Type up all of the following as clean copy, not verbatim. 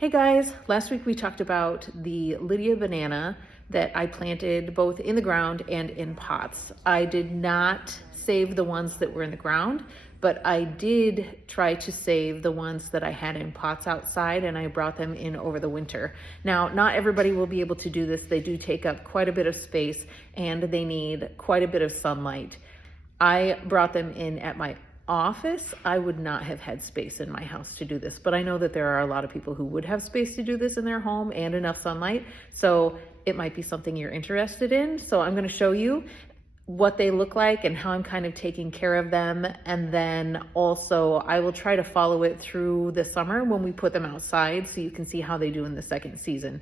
Hey guys, last week we talked about the Lydia Banana that I planted both in the ground and in pots. I did not save the ones that were in the ground, but I did try to save the ones that I had in pots outside, and I brought them in over the winter. Now, not everybody will be able to do this. They do take up quite a bit of space and they need quite a bit of sunlight. I brought them in at my office. I would not have had space in my house to do this, but I know that there are a lot of people who would have space to do this in their home and enough sunlight. So it might be something you're interested in. So I'm going to show you what they look like and how I'm kind of taking care of them. And then also I will try to follow it through the summer when we put them outside so you can see how they do in the second season.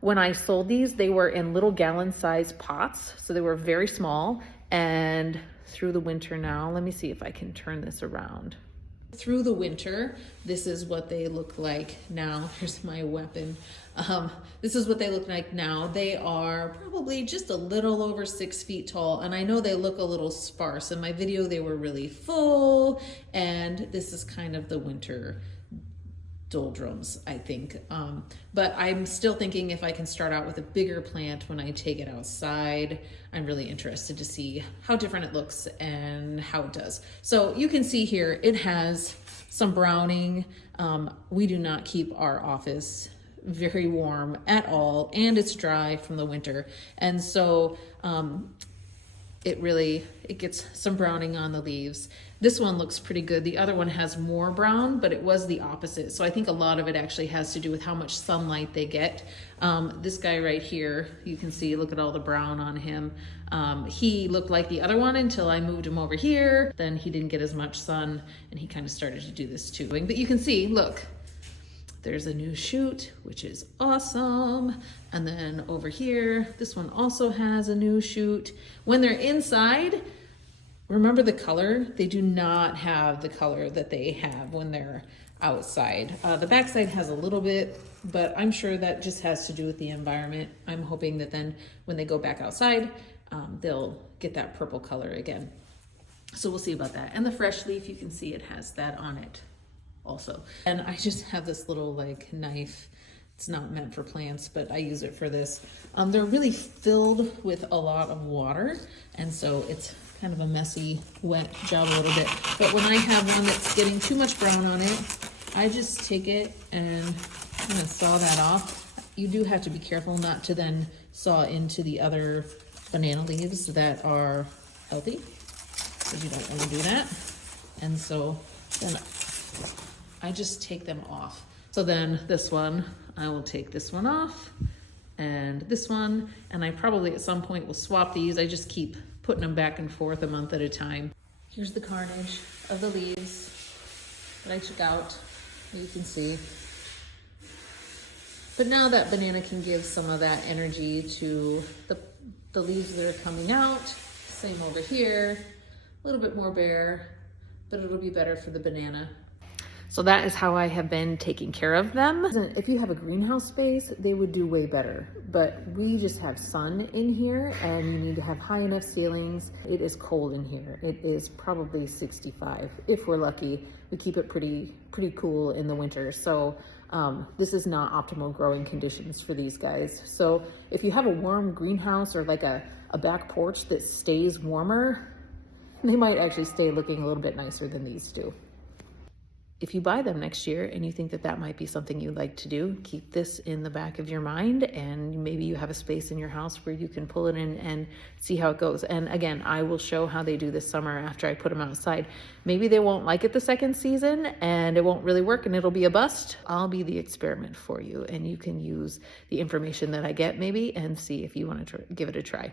When I sold these, they were in little gallon-sized pots, so they were very small. And through the winter now, let me see if I can turn this around. Through the winter, this is what they look like now. Here's my weapon. This is what they look like now. They are probably just a little over 6 feet tall, and I know they look a little sparse. In my video, they were really full, and this is kind of the winter doldrums, I think. But I'm still thinking if I can start out with a bigger plant when I take it outside. I'm really interested to see how different it looks and how it does. So you can see here, it has some browning. We do not keep our office very warm at all, and it's dry from the winter. And so it gets some browning on the leaves. This one looks pretty good. The other one has more brown, but it was the opposite. So I think a lot of it actually has to do with how much sunlight they get. This guy right here, you can see, look at all the brown on him. He looked like the other one until I moved him over here. Then he didn't get as much sun, and he kind of started to do this too. But you can see, look, there's a new shoot, which is awesome. And then over here, this one also has a new shoot. When they're inside, remember the color? They do not have the color that they have when they're outside. The backside has a little bit, but I'm sure that just has to do with the environment. I'm hoping that then when they go back outside, they'll get that purple color again. So we'll see about that. And the fresh leaf, you can see it has that on it also. And I just have this little like knife. It's not meant for plants, but I use it for this. They're really filled with a lot of water, and so it's kind of a messy, wet job a little bit. But when I have one that's getting too much brown on it, I just take it and kind of saw that off. You do have to be careful not to then saw into the other banana leaves that are healthy, because you don't want to do that. And so then I just take them off. So then this one, I will take this one off and this one, and I probably at some point will swap these. I just keep putting them back and forth a month at a time. Here's the carnage of the leaves that I took out, you can see. But now that banana can give some of that energy to the leaves that are coming out. Same over here, a little bit more bare, but it'll be better for the banana. So that is how I have been taking care of them. If you have a greenhouse space, they would do way better, but we just have sun in here and you need to have high enough ceilings. It is cold in here. It is probably 65. If we're lucky, we keep it pretty cool in the winter. So this is not optimal growing conditions for these guys. So if you have a warm greenhouse or like a back porch that stays warmer, they might actually stay looking a little bit nicer than these do. If you buy them next year and you think that that might be something you'd like to do, keep this in the back of your mind, and maybe you have a space in your house where you can pull it in and see how it goes. And again, I will show how they do this summer after I put them outside. Maybe they won't like it the second season and it won't really work and it'll be a bust. I'll be the experiment for you, and you can use the information that I get maybe and see if you want to give it a try.